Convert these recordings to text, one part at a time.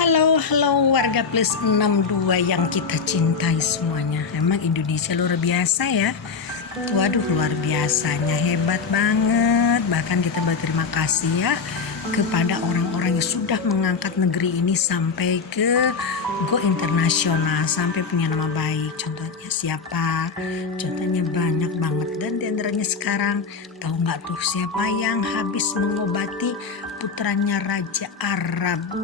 Halo warga plus 62 yang kita cintai semuanya. Emang Indonesia luar biasa ya. Waduh, luar biasanya, hebat banget. Bahkan kita berterima kasih ya kepada orang-orang yang sudah mengangkat negeri ini sampai ke go internasional, sampai punya nama baik. Contohnya siapa? Contohnya banyak banget. Dan diantaranya sekarang, tahu nggak tuh siapa yang habis mengobati putranya Raja Arab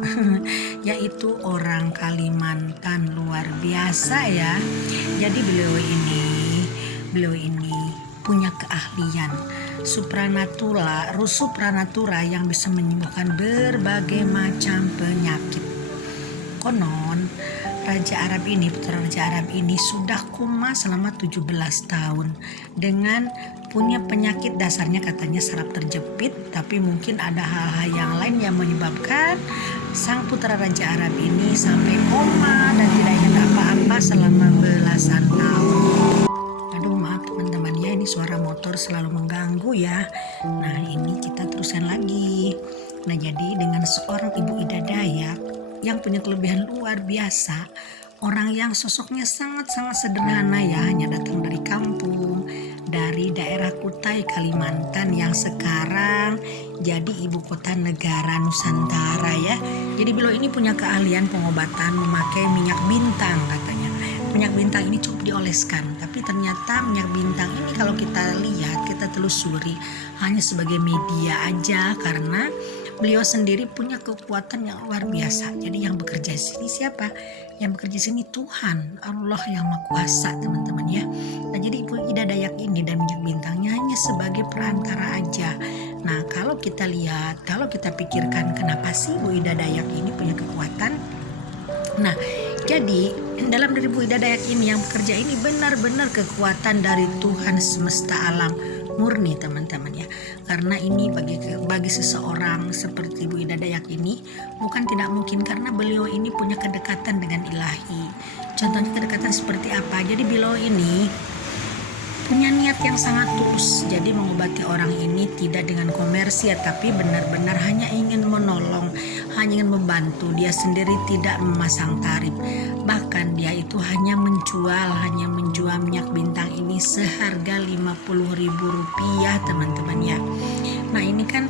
yaitu orang Kalimantan. Luar biasa ya. Jadi beliau ini punya keahlian supranatura yang bisa menyembuhkan berbagai macam penyakit. Konon putra Raja Arab ini sudah koma selama 17 tahun dengan punya penyakit, dasarnya katanya saraf terjepit, tapi mungkin ada hal-hal yang lain yang menyebabkan sang putra Raja Arab ini sampai koma dan tidak ingat apa-apa selama belasan tahun. Aduh, maaf teman-teman ya, ini suara motor selalu mengganggu ya. Nah, ini kita teruskan lagi. Nah, jadi dengan seorang ibu Ida Dayak yang punya kelebihan luar biasa, orang yang sosoknya sangat-sangat sederhana ya, hanya datang dari kampung, dari daerah Kutai Kalimantan yang sekarang jadi ibu kota negara Nusantara ya. Jadi beliau ini punya keahlian pengobatan memakai minyak bintang katanya. Minyak bintang ini cukup dioleskan, tapi ternyata minyak bintang ini kalau kita lihat, kita telusuri hanya sebagai media aja, karena beliau sendiri punya kekuatan yang luar biasa. Jadi yang bekerja di sini siapa? Yang bekerja di sini Tuhan, Allah yang Maha Kuasa, teman-teman ya. Nah, jadi Ibu Ida Dayak ini dan minyak bintangnya hanya sebagai perantara aja. Nah, kalau kita lihat, kalau kita pikirkan kenapa sih Ibu Ida Dayak ini punya kekuatan? Nah, jadi dalam diri Ibu Ida Dayak ini yang bekerja ini benar-benar kekuatan dari Tuhan semesta alam murni, teman-teman ya. Karena ini bagi seseorang seperti Ibu Ida Dayak ini bukan tidak mungkin, karena beliau ini punya kedekatan dengan ilahi. Contohnya kedekatan seperti apa? Jadi beliau ini punya niat yang sangat tulus. Jadi mengobati orang ini tidak dengan komersial, tapi benar-benar hanya ingin menolong, hanya ingin membantu. Dia sendiri tidak memasang tarif. Bahkan dia itu hanya menjual minyak bintang ini seharga Rp50.000, teman-teman ya. Nah, ini kan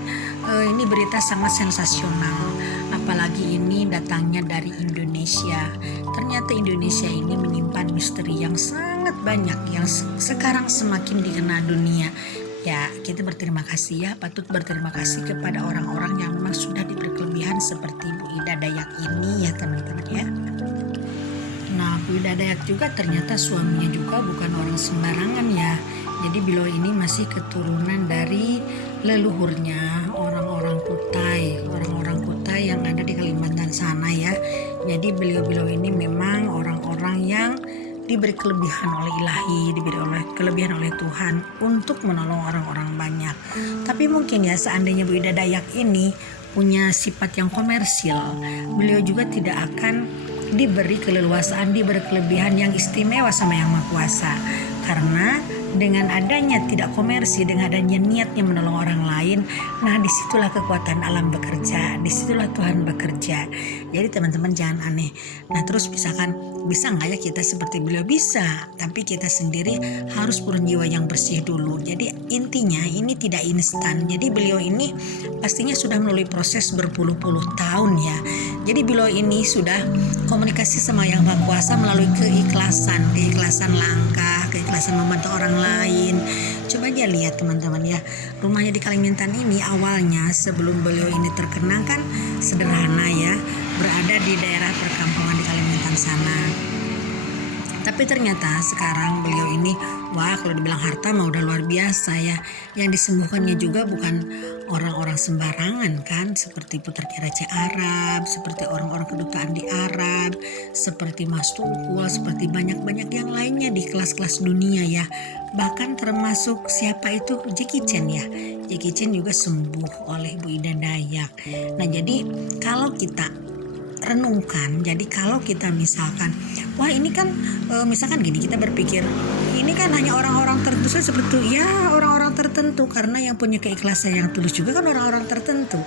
ini berita sangat sensasional. Apalagi ini datangnya dari Indonesia. Ternyata Indonesia ini menyimpan misteri yang sangat banyak yang sekarang semakin dikenal dunia. Ya, kita berterima kasih ya, patut berterima kasih kepada orang-orang yang memang sudah diberi kelebihan seperti Bu Ida Dayak ini ya, teman-teman ya. Nah, Bu Ida Dayak juga ternyata suaminya juga bukan orang sembarangan ya. Jadi beliau ini masih keturunan dari leluhurnya orang-orang Kutai yang ada di Kalimantan sana ya. Jadi beliau ini memang orang-orang yang diberi kelebihan oleh ilahi, diberi kelebihan oleh Tuhan untuk menolong orang-orang banyak. Tapi mungkin ya, seandainya Bu Ida Dayak ini punya sifat yang komersial, beliau juga tidak akan diberi keleluasaan, diberi kelebihan yang istimewa sama Yang Maha Kuasa. Karena dengan adanya tidak komersi, dengan adanya niatnya menolong orang lain, nah disitulah kekuatan alam bekerja, disitulah Tuhan bekerja. Jadi teman-teman jangan aneh. Nah, terus bisa nggak ya kita seperti beliau? Bisa, tapi kita sendiri harus punya jiwa yang bersih dulu. Jadi intinya ini tidak instan. Jadi beliau ini pastinya sudah melalui proses berpuluh-puluh tahun ya. Jadi beliau ini sudah komunikasi sama Yang Maha Kuasa melalui keikhlasan langkah, keikhlasan membantu orang lain. Coba aja lihat teman-teman ya, rumahnya di Kalimantan ini awalnya sebelum beliau ini terkenal kan sederhana ya, berada di daerah perkampungan di Kalimantan sana. Tapi ternyata sekarang beliau ini, wah kalau dibilang harta mah udah luar biasa ya. Yang disembuhkannya juga bukan orang-orang sembarangan kan, seperti putra Raja Arab, seperti orang-orang kedutaan di Arab, seperti Mas Tungkul, seperti banyak-banyak yang lainnya di kelas-kelas dunia ya. Bahkan termasuk siapa itu Jackie Chan ya. Jackie Chan juga sembuh oleh Bu Ida Dayak. Nah, jadi kalau kita renungkan, jadi kalau kita misalkan, wah ini kan misalkan gini, kita berpikir ini kan hanya orang-orang tertentu, seperti ya orang-orang tertentu, karena yang punya keikhlasan yang tulus juga kan orang-orang tertentu.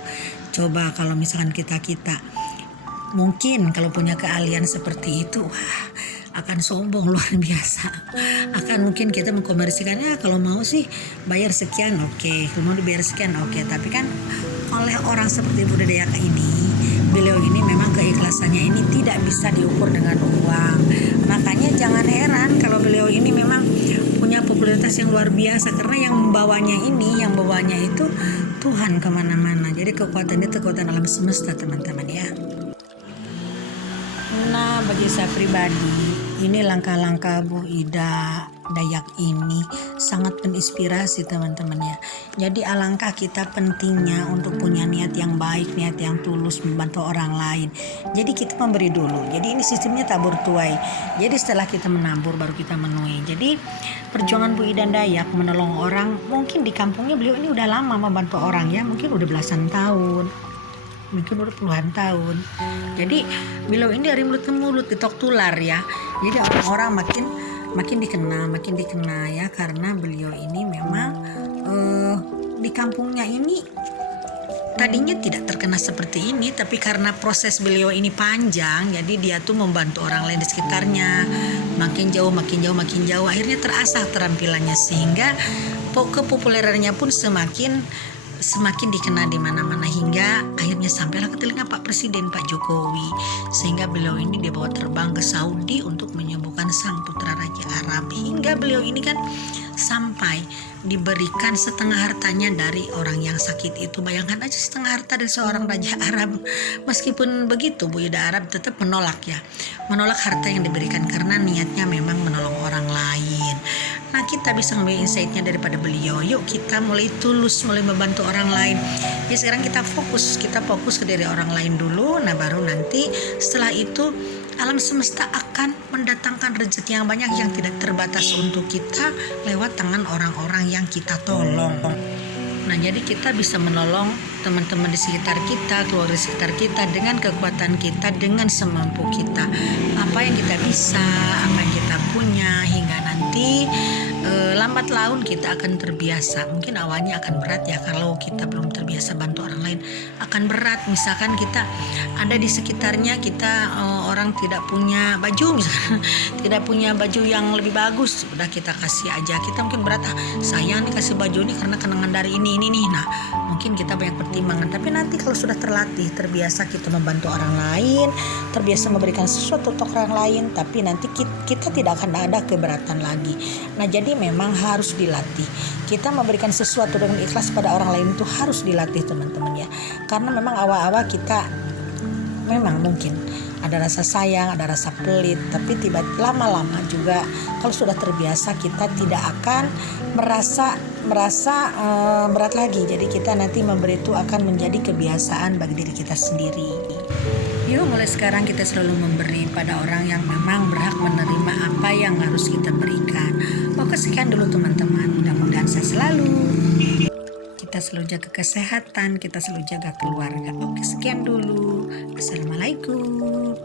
Coba kalau misalkan kita Mungkin kalau punya keahlian seperti itu, wah, akan sombong luar biasa. Akan mungkin kita mengkomersikannya, kalau mau sih bayar sekian, oke. Kalau mau dibayar sekian, oke. Tapi kan oleh orang seperti Bunda Dayaka ini, beliau ini memang keikhlasannya ini tidak bisa diukur dengan uang. Makanya jangan heran kalau beliau ini memang punya popularitas yang luar biasa, karena yang membawanya itu Tuhan kemana-mana. Jadi kekuatan itu kekuatan alam semesta, teman-teman ya. Nah, bagi saya pribadi, ini langkah-langkah Bu Ida Dayak ini sangat menginspirasi, teman-teman ya. Jadi alangkah kita pentingnya untuk punya niat yang baik, niat yang tulus membantu orang lain. Jadi kita memberi dulu. Jadi ini sistemnya tabur tuai. Jadi setelah kita menabur baru kita menuai. Jadi perjuangan Bu Ida Dayak menolong orang, mungkin di kampungnya beliau ini udah lama membantu orang ya, mungkin udah belasan tahun, mungkin udah puluhan tahun. Jadi beliau ini dari mulut ke mulut, ditok tular ya. Jadi orang-orang makin dikenal ya, karena beliau ini memang di kampungnya ini tadinya tidak terkenal seperti ini, tapi karena proses beliau ini panjang, jadi dia tuh membantu orang lain di sekitarnya, makin jauh, akhirnya terasah terampilannya, sehingga kepopulerannya pun semakin dikenal di mana-mana, hingga akhirnya sampailah ke telinga Pak Presiden, Pak Jokowi, sehingga beliau ini dibawa terbang ke Saudi untuk menyembuhkan sang putra Raja Arab, hingga beliau ini kan sampai diberikan setengah hartanya dari orang yang sakit itu. Bayangkan aja, setengah harta dari seorang Raja Arab. Meskipun begitu, Bu Ida Arab tetap menolak harta yang diberikan, karena niatnya memang menolong orang lain. Nah, kita bisa ngambil insight-nya daripada beliau. Yuk kita mulai tulus, mulai membantu orang lain. Ya sekarang kita fokus ke diri orang lain dulu. Nah, baru nanti setelah itu alam semesta akan mendatangkan rezeki yang banyak yang tidak terbatas untuk kita lewat tangan orang-orang yang kita tolong. Nah, jadi kita bisa menolong teman-teman di sekitar kita, keluarga di sekitar kita dengan kekuatan kita, dengan semampu kita. Apa yang kita bisa, apa yang kita punya, hingga nanti lambat laun kita akan terbiasa. Mungkin awalnya akan berat ya, kalau kita belum terbiasa bantu orang lain akan berat. Misalkan kita ada di sekitarnya kita orang tidak punya baju, misalkan tidak punya baju yang lebih bagus, udah kita kasih aja. Kita mungkin berat, sayang nih kasih baju ini karena kenangan dari ini nih. Nah, mungkin kita banyak pertimbangan, tapi nanti kalau sudah terlatih, terbiasa kita membantu orang lain, terbiasa memberikan sesuatu untuk orang lain, tapi nanti kita tidak akan ada keberatan lagi. Nah, jadi memang harus dilatih. Kita memberikan sesuatu dengan ikhlas pada orang lain itu harus dilatih, teman-teman ya. Karena memang awal-awal kita memang mungkin ada rasa sayang, ada rasa pelit, tapi lama-lama juga kalau sudah terbiasa kita tidak akan merasa berat lagi. Jadi kita nanti memberi itu akan menjadi kebiasaan bagi diri kita sendiri. Yuk mulai sekarang kita selalu memberi pada orang yang memang berhak menerima apa yang harus kita berikan. Oke, sekian dulu teman-teman, mudah-mudahan saya kita selalu jaga kesehatan, kita selalu jaga keluarga. Oke, sekian dulu. Assalamualaikum.